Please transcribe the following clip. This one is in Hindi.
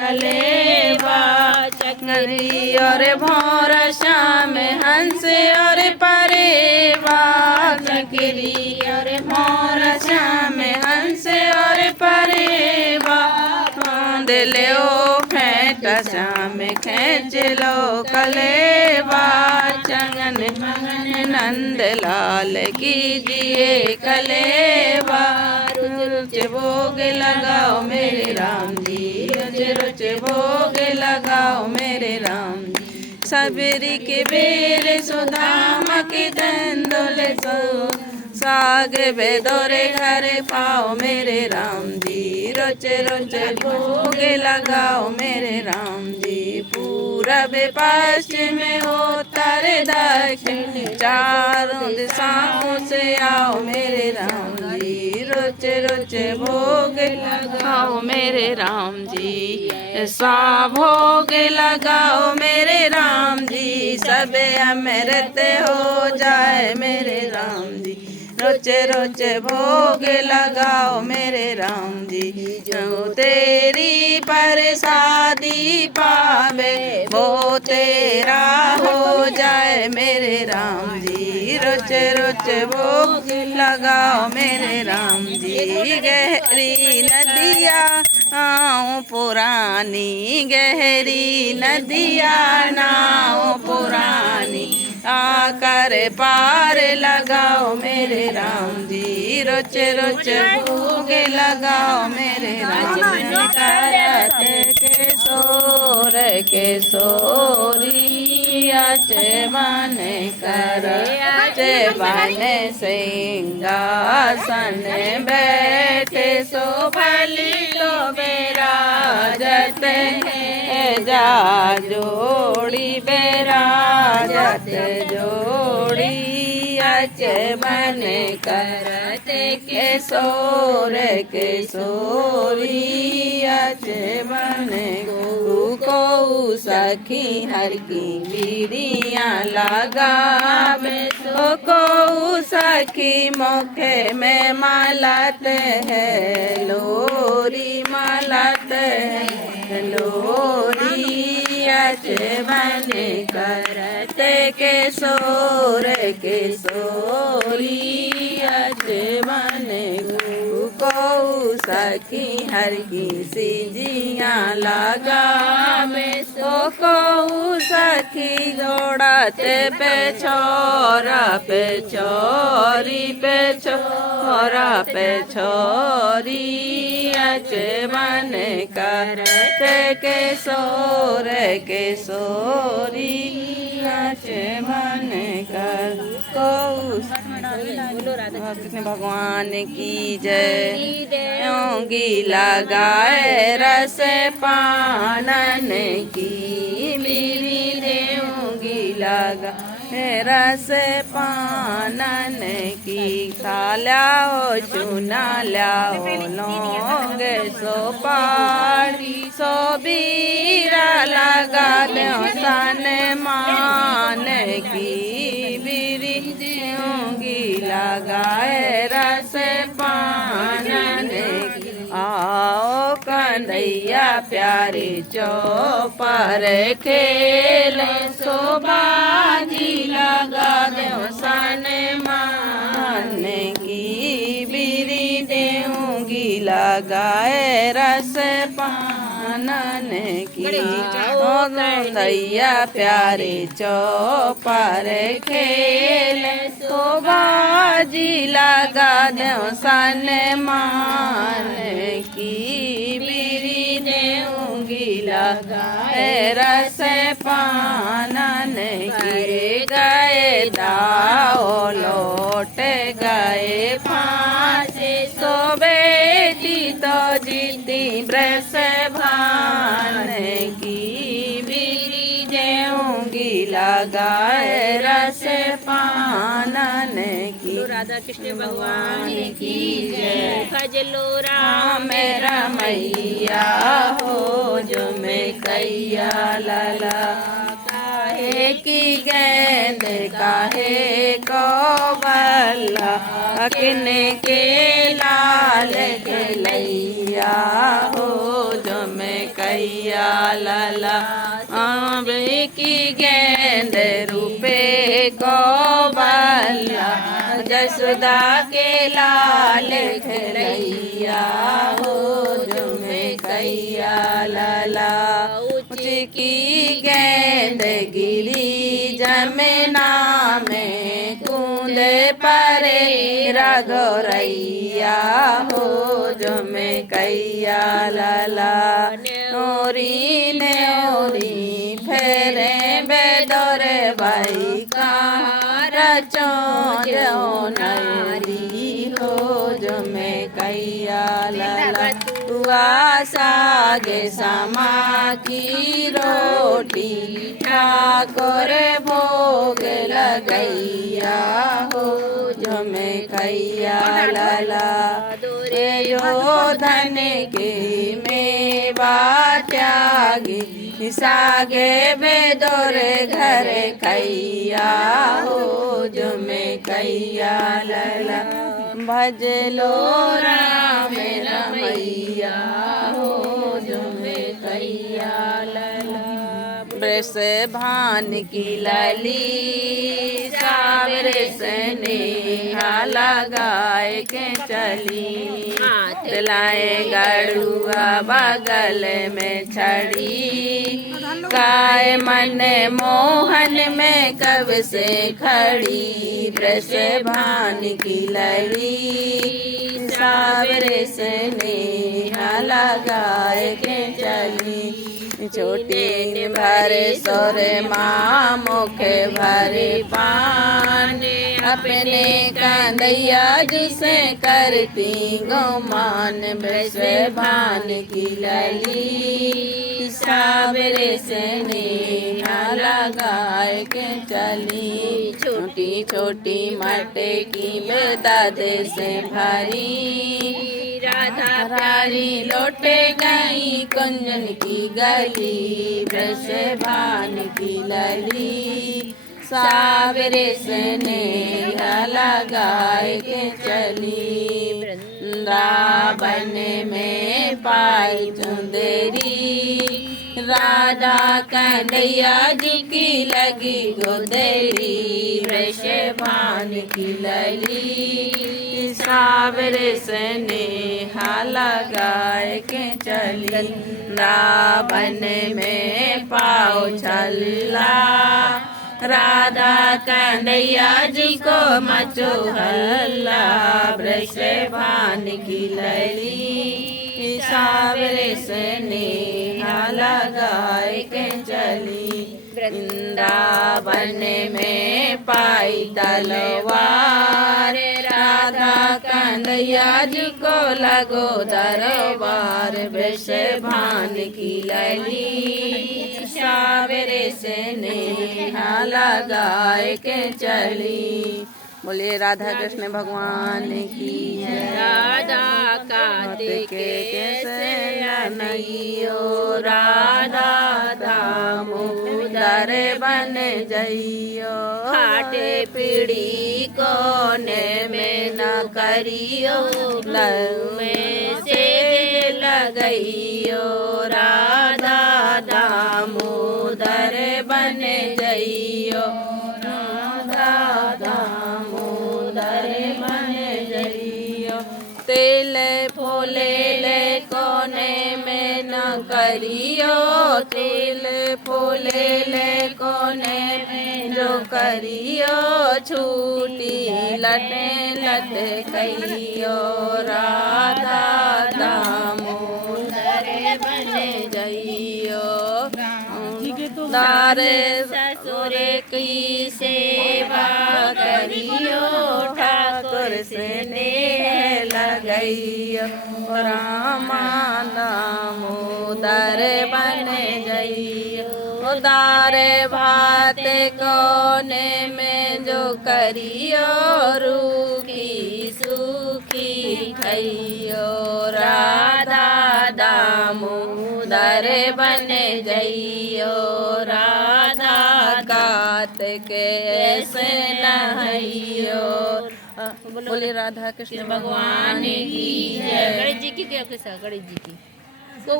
कलेवा चकरी और भौर श्याम हंस और परेवा चकरी और भौर श्याम हंस और परेवा दिले ओ फेंट श्याम खेच लो कलेवा चंगन मंगन नंद लाल कीजिए कलेवा रुच भोग लगाओ मेरे राम जी रुच भोग लगाओ मेरे राम जी सबरी के बेर सुदाम के तंदुल सो साग बेदोरे घर पाओ मेरे राम जी रोच रोच भोग लगाओ मेरे राम जी पूरब पश्चिम उत्तर दक्षिण चारों दिशाओं से आओ मेरे राम जी रोच रोच भोग लगाओ मेरे राम जी सा भोग लगाओ मेरे राम जी सब अमृत हो जाए मेरे राम जी रोच रोच भोग लगाओ मेरे राम जी जो तेरी प्रसादी पावे वो तेरा हो जाए मेरे राम जी रोच रोच भोग लगाओ मेरे राम जी गहरी नदिया नाव पुरानी गहरी नदिया नाव पुरानी आकर पार लगाओ मेरे राम जी रोच रोच भोग लगाओ मेरे राम करत के सोरी अचे बन कर अचे बन सिंहासन बैठे सो भली लो बेराजत है जा जोड़ी बेराजत जोड़ी अचे बन करत के सोरी अचे बन को सखी हर की बीड़ियाँ लगावे तो को सखी मुखे में मालत है लोरी मालत है लोरी अचे बन करत के सोरी अचे बन को सखी हर की सीजियाँ लगावे सो को सखी जोड़ाते पे छोरा पे छोरी पे छोरा पे छोरी अचे मन करते के सोरी अचे मन कर कृष्ण भगवान की जय योगी लगाए रस पानन की मेरी देवगी लगा रस पानन की खा लाओ चुना लाओ लौंग सो पाड़ी सो बीरा लगा दो सन मान की बीरी देवगी लगाए रस पानन की आओ कन्हैया प्यारे चौपर खेल शोभाजी लगा दो सन मान की बीरी देऊंगी लगाए रस पानन की कन्हैया प्यारे चौपर खेल शोभाजी लगा दो सन मान की बीरी देऊंगी लगाए रस पानन की गए दाओ लौट गए फांसे सो बेटी तो जीती ब्रस भान की बीरी देऊंगी लगाए रस पानन की राधा कृष्ण भगवान की जय भजलो राम रमैया हो जो मैं कैया लाला काहे की गेंद काहे को बल्ला अकिने के लाल के लैया हो जो मैं कैया लाला आंबे की गेंद रूपे को बल्ला जसोदा के लाल खेलैया हो जुमे कैया लाला की गेंद गिरी जमुना में कूदे परे रघोरैया हो जुमे कैया लाला नोरी ने ओरी फेरे बेदोरे भाई कहाँ रचो जो नरी हो जुमे कैया लाला हुआ सागे समा की रोटी ठाकुर भोग लगैया हो जुमे कैया लाला यो धन के मेवा त्यागी सागे बेदोरे घर कैया हो जुमे कैया लाला भजलो राम रमैया हो जुमे कैया लाला ब्रस भान की लाली सावरे स्नेहा लगाए के चली लाए गड़ुआ बगल में छड़ी काय मन मोहन में कब से खड़ी ब्रस भान की लली सावरे स्नेहा लगाए के चली छोटी भरे सोरे माँ मुखे भरे पान अपने कंदैया जिसे करती गोमान ब्रस भान की लली सावरे स्नेहा लगाए के चली छोटी छोटी मटे की दादे से भरी राधा प्यारी लौटे गई कुंजन की गली ब्रस भान की लली सावरे स्नेहा लगाए के चली वृंदावन में पाई चुंदरी राधा कन्हैया जी की लगी गोदरी ब्रस भान की लली सावरे स्नेहा लगाए के चली वृंदावन में पाओ छल्ला राधा कन्हैया जी को मचो हल्ला ब्रस भान की लली सावरे स्नेहा लगाए के चली वृंदावन में पाई तलवार राधा कन्हैया जी को लगो दरबार ब्रस भान की लली सावरे स्नेहा लगाए के चली बोलिए राधा कृष्ण भगवान की जय राधा कार्तिक कैसे नैयो राधा दामोदर बन जइयो खाटे पीड़ी कोने में न करियो लव में से लगइयो राधा दामोदर बन जइयो तेल फूले ले कोने में न करियो तेल फूले ले कोने में जो करियो छूटी लटे लट कहियो राधा दामोदर बने जइयो दारे ससुर की सेवा करियो ठाकुर से नेह लगइयो रामा दामोदर बने जइयो दारे भात कोने में जो करियो रूखी सूखी खइयो राधा दामोदर बने जइयो राधा कात के ऐसे नहइयो बोले राधा कृष्ण भगवान की जय। गणेश जी की क्या गणेश जी की तो